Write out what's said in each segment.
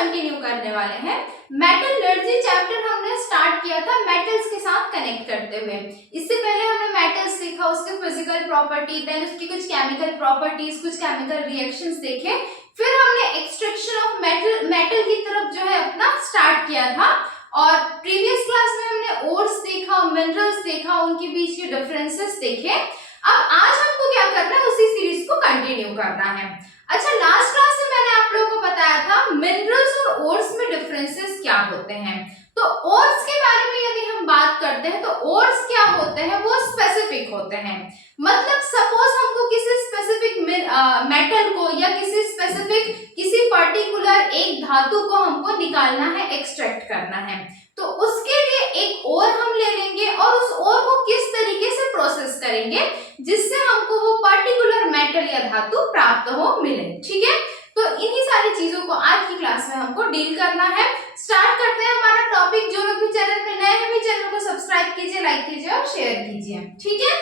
Continue करने वाले हैं। मेटलर्जी चैप्टर हमने स्टार्ट किया था मेटल्स के साथ कनेक्ट करते हुए। इससे पहले हमने मेटल्स सीखा, उसके फिजिकल प्रॉपर्टी, देन उसकी कुछ केमिकल प्रॉपर्टीज, कुछ केमिकल रिएक्शंस देखे, फिर हमने एक्सट्रैक्शन ऑफ मेटल की तरफ जो है अपना स्टार्ट किया था। और प्रीवियस क्लास में हमने ओर्स देखा, मिनरल्स देखा, उनके बीच के डिफरेंसेस देखे। अब आज हमको क्या करना है, उसी सीरीज को कंटिन्यू करना है। अच्छा, लास्ट क्लास में मैंने आप लोगों को बताया था मिनरल्स और ओर्स में डिफरेंसेस क्या होते हैं। तो ओर्स के बारे में यदि हम बात करते हैं तो ओर्स क्या होते हैं, वो स्पेसिफिक होते हैं। मतलब सपोज हमको किसी स्पेसिफिक मेटल को या किसी पर्टिकुलर एक धातु को हमको निकालना है, एक्सट्रैक्ट करना है, तो उसके लिए एक ओर हम ले लेंगे और उस ओर को किस तरीके से प्रोसेस करेंगे जिससे हमको वो पर्टिकुलर मेटल या धातु प्राप्त हो, मिले। ठीक है, तो इन्हीं सारी चीजों को आज की क्लास में हमको डील करना है। स्टार्ट करते हैं हमारा टॉपिक। जो लोग भी चैनल पे नए हैं, भी चैनल को सब्सक्राइब कीजिए, लाइक कीजिए और शेयर कीजिए। ठीक है,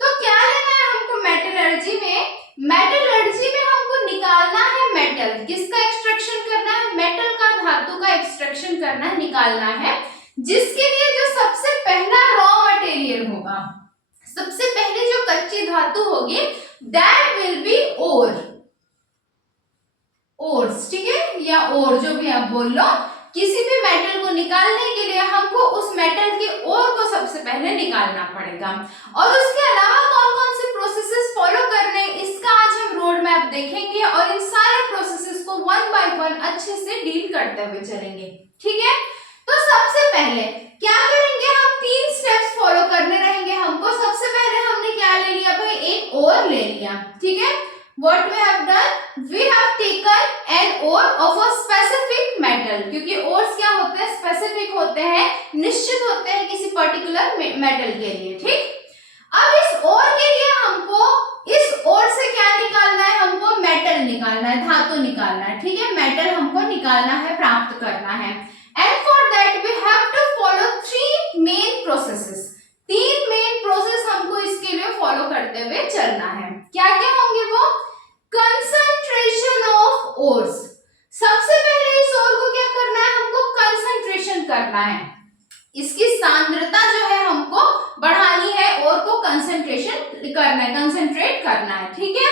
तो क्या लेना है हमको मेटलर्जी में? मेटलर्जी में हमको निकालना है मेटल। किसका एक्सट्रैक्शन करना है? मेटल का, धातु का एक्सट्रैक्शन करना है, निकालना है, जिसके लिए जो सबसे पहला रॉ मटेरियल होगा, सबसे पहले जो कच्ची धातु होगी, that will be ore, ores. ठीक है, या ओर, जो भी आप बोल लो। किसी भी मेटल को निकालने के लिए हमको उस मेटल के ओर को सबसे पहले निकालना पड़ेगा। और उसके अलावा कौन कौन से प्रोसेसेस फॉलो करने, इसका आज हम रोड मैप देखेंगे और इन सारे प्रोसेसेस को वन बाय वन अच्छे से डील करते हुए चलेंगे। ठीक है, तो सबसे पहले क्या करेंगे, हम 3 स्टेप्स फॉलो करने रहेंगे हमको। सबसे पहले हमने क्या ले लिया भाई, एक ओर ले लिया। ठीक है, what we have done, we have taken an ore of a specific metal, क्योंकि ores क्या होते हैं, स्पेसिफिक होते हैं, निश्चित होते हैं किसी पर्टिकुलर मेटल के लिए। ठीक, अब इस ओर के लिए हमको इस ओर से क्या निकालना है, हमको मेटल निकालना है, धातु निकालना है। ठीक है, मेटल हमको निकालना है, प्राप्त करना है। And for that we have to follow 3 main processes. 3 main process हमको इसके लिए फॉलो करते हुए चलना है। क्या क्या होंगे वो? Concentration of ores. सबसे पहले इस ओर को क्या करना है, हमको कंसंट्रेशन करना है, इसकी सांद्रता जो है हमको बढ़ानी है, ओर को कंसंट्रेशन करना है, कंसंट्रेट करना है। ठीक है,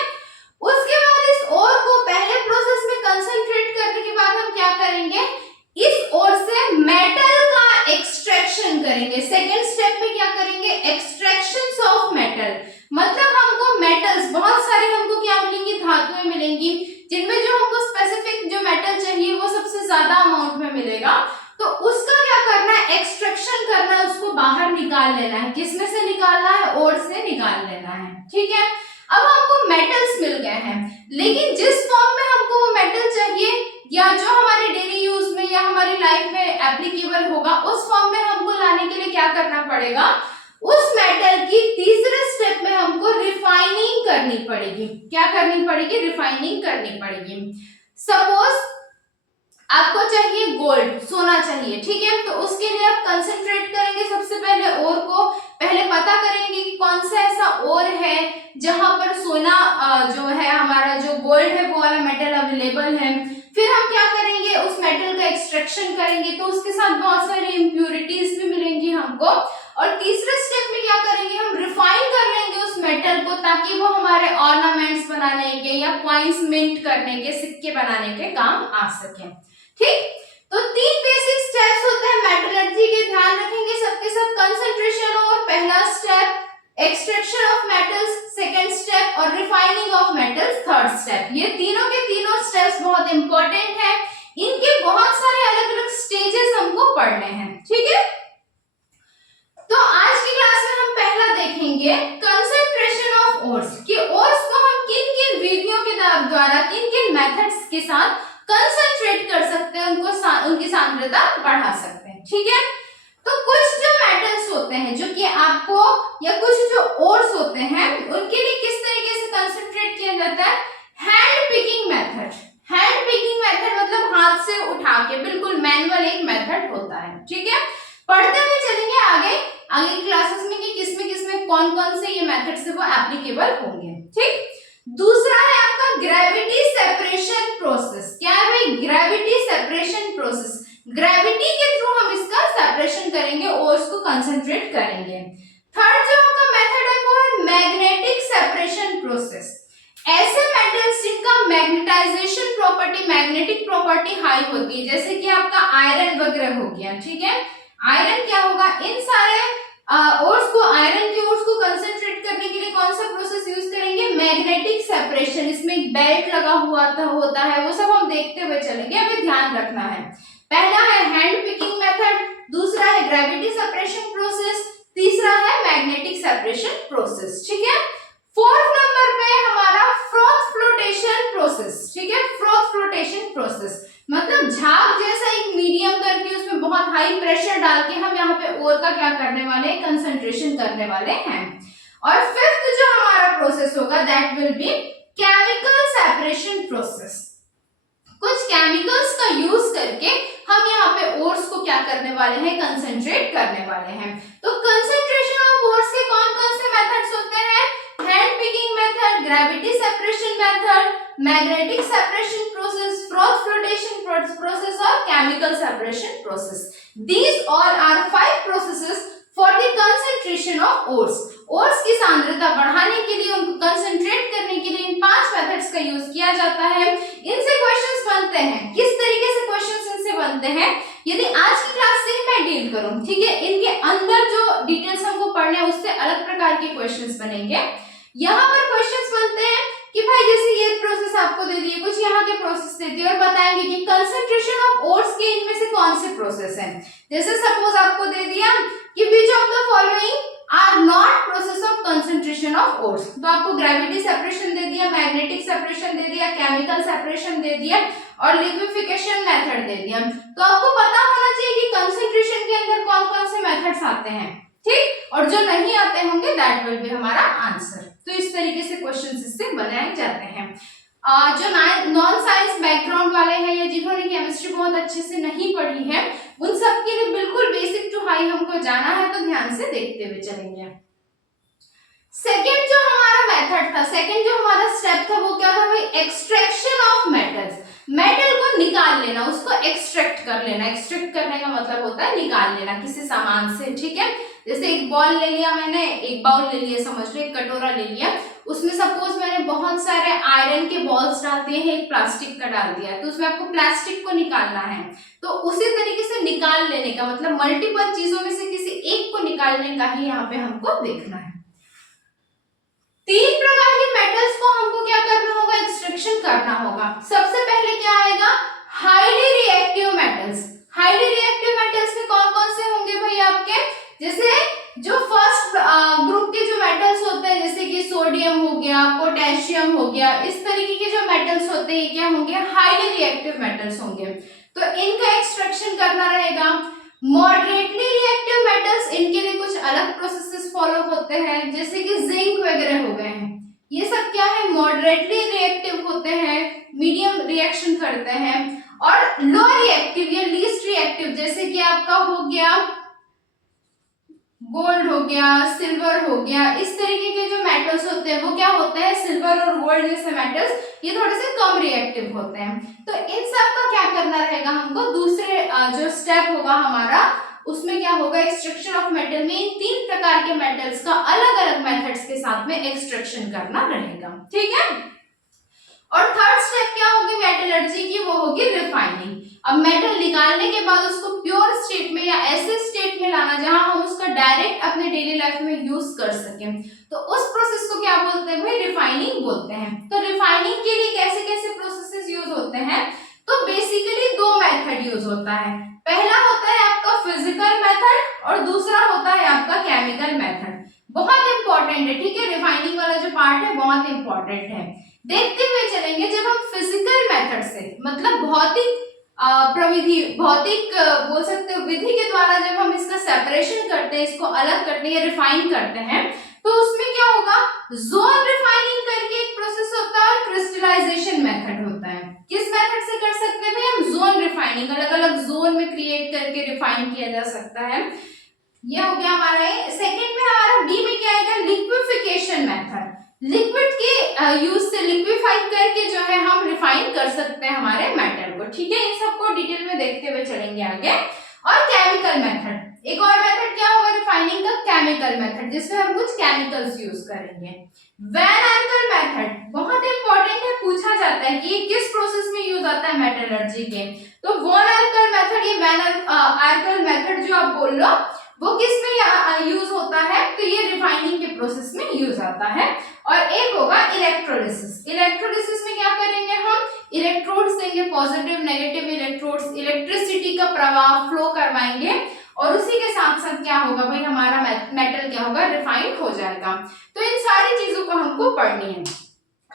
उसके बाद इस ओर को पहले प्रोसेस में कंसंट्रेट करने के बाद हम क्या करेंगे, इस ओर से मेटल का एक्सट्रैक्शन करेंगे। सेकेंड स्टेप में क्या करेंगे, एक्सट्रैक्शन ऑफ मेटल। मतलब हमको मेटल्स बहुत सारे हमको क्या मिलेंगी, धातुएं मिलेंगी, जिनमें जो हमको स्पेसिफिक जो मेटल चाहिए वो सबसे ज्यादा अमाउंट में मिलेगा। तो उसका क्या करना है, एक्सट्रैक्शन करना है, उसको बाहर निकाल लेना है। किसमें से निकालना है, ओर से निकाल लेना है। ठीक है, अब हमको मेटल्स मिल गए हैं, लेकिन जिस फॉर्म में हमको वो मेटल चाहिए या जो हमारे डेली यूज में या हमारी लाइफ में एप्लीकेबल होगा, उस फॉर्म में हमको लाने के लिए क्या करना पड़ेगा, उस मेटल की तीसरे स्टेप में हमको रिफाइनिंग करनी पड़ेगी। क्या करनी पड़ेगी, रिफाइनिंग करनी पड़ेगी। सपोज आपको चाहिए गोल्ड, सोना चाहिए। ठीक है, तो उसके लिए आप कंसंट्रेट करेंगे सबसे पहले ओर को, पहले पता करेंगे कि कौन सा ऐसा ओर है जहां पर सोना जो है हमारा, जो गोल्ड है वो वाला मेटल अवेलेबल है। फिर हम क्या करेंगे, उस मेटल का एक्सट्रैक्शन करेंगे, तो उसके साथ बहुत सारी इम्प्यूरिटीज भी मिलेंगी हमको। और तीसरे स्टेप में क्या करेंगे, हम रिफाइन कर लेंगे उस मेटल को, ताकि वो हमारे ऑर्नामेंट्स बनाने के या कॉइन्स मिंट करने के, सिक्के बनाने के काम आ सके। ठीक, तो 3 बेसिक स्टेप्स होते हैं मेटलर्जी के, ध्यान रखेंगे सबके सब। कंसंट्रेशन और पहला step, extraction of metals second step, और refining of metals third step. ये तीनों के तीनों स्टेप्स बहुत इंपॉर्टेंट हैं, इनके बहुत सारे अलग अलग स्टेजेस हमको पढ़ने हैं। ठीक है, तो आज की क्लास में हम पहला देखेंगे कंसंट्रेशन ऑफ ओर्स, कि ओर्स को हम किन किन विधियों के द्वारा, किन किन मेथड्स के साथ कंसंट्रेट कर सकते हैं, उनकी सांद्रता बढ़ा सकते हैं। ठीक है, तो कुछ जो मेटल्स होते हैं जो कि आपको, या कुछ जो ओर्स होते हैं, उनके लिए किस तरीके से कंसंट्रेट किया जाता है, hand picking method. Hand picking method मतलब हाथ से उठा के, बिल्कुल मैनुअल एक मेथड होता है। ठीक है, पढ़ते हुए चलेंगे आगे क्लासेस में कि किसमें कौन कौन से ये मेथड्स है वो एप्लीकेबल होंगे। ठीक, दूसरा है आपका ग्रेविटी सेपरेशन प्रोसेस। क्या है भाई? Gravity separation process. ग्रेविटी के थ्रू हम इसका सेपरेशन करेंगे और उसको कंसंट्रेट करेंगे। थर्ड जो आपका मेथड है वो है मैग्नेटिक सेपरेशन प्रोसेस। ऐसे मेटल्स जिनका magnetization property, magnetic property high होती है, जैसे कि आपका आयरन वगैरह हो गया, ठीक है। आयरन क्या होगा, इन सारे ओर्स को, आयरन के ओर्स को कंसंट्रेट करने के लिए कौन सा प्रोसेस यूज करेंगे? Magnetic separation. इसमें एक बेल्ट लगा हुआ होता है, वो सब हम देखते हुए चलेंगे, हमें ध्यान रखना है। पहला है हैंड पिकिंग मेथड, दूसरा है ग्रेविटी सेपरेशन प्रोसेस, तीसरा है मैग्नेटिक सेपरेशन प्रोसेस, ठीक है। फोर्थ नंबर पे हमारा फ्रॉथ फ्लोटेशन प्रोसेस, ठीक है। फ्रॉथ फ्लोटेशन प्रोसेस मतलब झाग जैसा एक मीडियम करके उसमें बहुत हाई प्रेशर डाल के हम यहाँ पे ओर का क्या करने वाले हैं? कंसंट्रेशन करने वाले हैं। और फिफ्थ जो हमारा प्रोसेस होगा that will B chemical separation process. कुछ केमिकल्स का यूज करके हम यहाँ पे ओर्स को क्या करने वाले हैं? कंसंट्रेट करने वाले हैं। तो कंसंट्रेशन ऑफ ओर्स के कौन कौन से मेथड्स होते हैं? Hand picking method, gravity separation method, magnetic separation process, froth flotation process और chemical separation process. These all are 5 processes for the concentration of ores. Ores की सांद्रता बढ़ाने के लिए, उनको कंसंट्रेट करने के लिए इन 5 मेथड्स का यूज किया जाता है। इनसे क्वेश्चंस बनते हैं। किस तरीके से क्वेश्चंस इनसे बनते हैं? यदि आज की क्लास से मैं डील करूं, ठीक है, इनके अंदर जो डिटेल्स हमको पढ़ने हैं उससे अलग प्रकार के क्वेश्चंस बनेंगे। यहाँ पर क्वेश्चंस बनते हैं कि भाई जैसे ये प्रोसेस आपको दे दिए, कुछ यहाँ के प्रोसेस दे दिए और बताएंगे कि कंसंट्रेशन ऑफ ओर्स के इनमें से कौन से प्रोसेस हैं। जैसे सपोज आपको दे दिया कि which of the following are not process of concentration of ores, तो आपको ग्रेविटी सेपरेशन दे दिया, मैग्नेटिक सेपरेशन दे दिया, केमिकल सेपरेशन दे दिया और लिक्विफिकेशन मेथड दे दिया। तो आपको पता होना चाहिए कि कंसंट्रेशन के अंदर कौन कौन से मेथड्स आते हैं, ठीक, और जो नहीं आते होंगे दैट विल बी हमारा आंसर। तो इस तरीके से क्वेश्चंस इससे बनाए जाते हैं। जो नॉन साइंस बैकग्राउंड वाले हैं या जिन्होंने केमिस्ट्री बहुत अच्छे से नहीं पढ़ी है, उन सब के लिए बिल्कुल बेसिक टू हाई हमको जाना है, तो ध्यान से देखते हुए चलेंगे। सेकेंड जो हमारा मेथड था, सेकेंड जो हमारा स्टेप था वो क्या था भाई? Extraction of metals. मेटल को निकाल लेना, उसको एक्सट्रैक्ट कर लेना। एक्सट्रैक्ट करने का मतलब होता है निकाल लेना किसी सामान से, ठीक है। जैसे एक बॉल ले लिया मैंने, एक बाउल ले लिया, समझ लो एक कटोरा ले लिया, उसमें सपोज मैंने बहुत सारे आयरन के बॉल्स डाल दिए हैं, एक प्लास्टिक का डाल दिया, तो उसमें आपको प्लास्टिक को निकालना है। तो उसी तरीके से निकाल लेने का मतलब मल्टीपल चीजों में से किसी एक को निकालने का ही यहाँ पे हमको देखना है। 3 प्रकार के मेटल्स को हमको क्या करना होगा? एक्सट्रैक्शन करना होगा। सबसे पहले क्या आएगा? Highly reactive metals. Highly reactive metals में कौन कौन से होंगे भाई आपके? जैसे जो फर्स्ट ग्रुप के जो मेटल्स होते हैं, जैसे कि सोडियम हो गया, पोटेशियम हो गया, इस तरीके के जो मेटल्स होते हैं ये क्या होंगे? हाईली रिएक्टिव मेटल्स होंगे, तो इनका एक्सट्रैक्शन करना रहेगा। मॉडरेटली रिएक्टिव मेटल्स, इनके लिए कुछ अलग प्रोसेसेस फॉलो होते हैं, जैसे कि जिंक वगैरह हो गए हैं, ये सब क्या है? मॉडरेटली रिएक्टिव होते हैं, मीडियम रिएक्शन करते हैं। और लो रिएक्टिव या लीस्ट रिएक्टिव, जैसे कि आपका हो गया गोल्ड हो गया, सिल्वर हो गया, इस तरीके के जो मेटल्स होते हैं वो क्या होते हैं? सिल्वर और गोल्ड जैसे मेटल्स ये थोड़े से कम रिएक्टिव होते हैं। तो इन सब का क्या करना रहेगा हमको? दूसरे जो स्टेप होगा हमारा उसमें क्या होगा? एक्सट्रैक्शन ऑफ मेटल में इन 3 प्रकार के मेटल्स का अलग अलग मेथड्स के साथ में एक्सट्रैक्शन करना रहेगा, ठीक है। और थर्ड स्टेप क्या होगी मेटलर्जी की? वो होगी रिफाइनिंग। अब मेटल निकालने के बाद उसको प्योर स्टेट में या ऐसे स्टेट में लाना जहां हम उसका डायरेक्ट अपने डेली लाइफ में यूज कर सकें, तो उस प्रोसेस को क्या बोलते हैं भाई? रिफाइनिंग बोलते हैं। तो रिफाइनिंग के लिए कैसे कैसे प्रोसेसेस यूज होते हैं? तो बेसिकली 2 मेथड यूज होता है। पहला होता है आपका फिजिकल मेथड और दूसरा होता है आपका केमिकल मेथड। बहुत इंपॉर्टेंट है, ठीक है, रिफाइनिंग वाला जो पार्ट है बहुत इंपॉर्टेंट है। देखते हुए चलेंगे। जब हम फिजिकल मेथड से मतलब भौतिक प्रविधि, भौतिक बोल सकते हो विधि के द्वारा जब हम इसका सेपरेशन करते हैं, इसको अलग करते हैं या रिफाइन करते हैं, तो उसमें क्या होगा? जोन रिफाइनिंग करके एक प्रोसेस होता है और क्रिस्टलाइजेशन मेथड होता है। किस मेथड से कर सकते हैं भाई हम? जोन रिफाइनिंग, अलग अलग जोन में क्रिएट करके रिफाइन किया जा सकता है। यह हो गया हमारा। सेकंड में हमारा बी में क्या आएगा? Liquefaction method. लिक्विड के यूज से लिक्विफाई करके जो है हम रिफाइन कर सकते हैं हमारे मेटल को। ठीक है, इन सबको डिटेल में देखते हुए चलेंगे आगे। और केमिकल मेथड, एक और मेथड क्या होगा रिफाइनिंग का, केमिकल मेथड, जिसमें हम कुछ केमिकल्स यूज करेंगे। वैन आल्कल मेथड बहुत इंपॉर्टेंट है, पूछा जाता है कि ये किस प्रोसेस में यूज आता है मेटलर्जी के। तो वैन आल्कल मेथड, ये वैन आल्कल मेथड जो आप बोल लो वो किस में यूज होता है, तो ये रिफाइनिंग के प्रोसेस में यूज आता है। और एक होगा इलेक्ट्रोलिसिस। इलेक्ट्रोलिसिस में क्या करेंगे हम, इलेक्ट्रोड्स देंगे, पॉजिटिव नेगेटिव इलेक्ट्रोड्स, इलेक्ट्रिसिटी का प्रवाह फ्लो करवाएंगे और उसी के साथ साथ क्या होगा भाई, हमारा मेटल क्या होगा, रिफाइंड हो जाएगा। तो इन सारी चीजों को हमको पढ़नी है।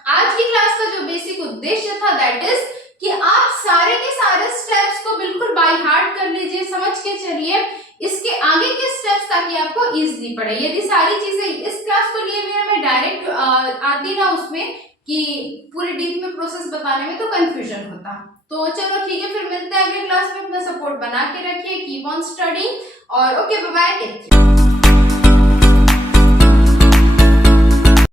आज की क्लास का जो बेसिक उद्देश्य था दैट इज कि आप सारे के सारे स्टेप्स को बिल्कुल बाय हार्ट कर लीजिए, समझ के चलिए इसके आगे के स्टेप्स, ताकि आपको इजीली पड़े। यदि सारी चीजें इस क्लास को लिए भी मैं डायरेक्ट आती ना उसमें कि पूरे डीप में प्रोसेस बताने में, तो कंफ्यूजन होता। तो चलो ठीक है, फिर मिलते हैं अगले क्लास में। अपना सपोर्ट बना के रखिए, कीप ऑन स्टडी और okay bye bye, take care.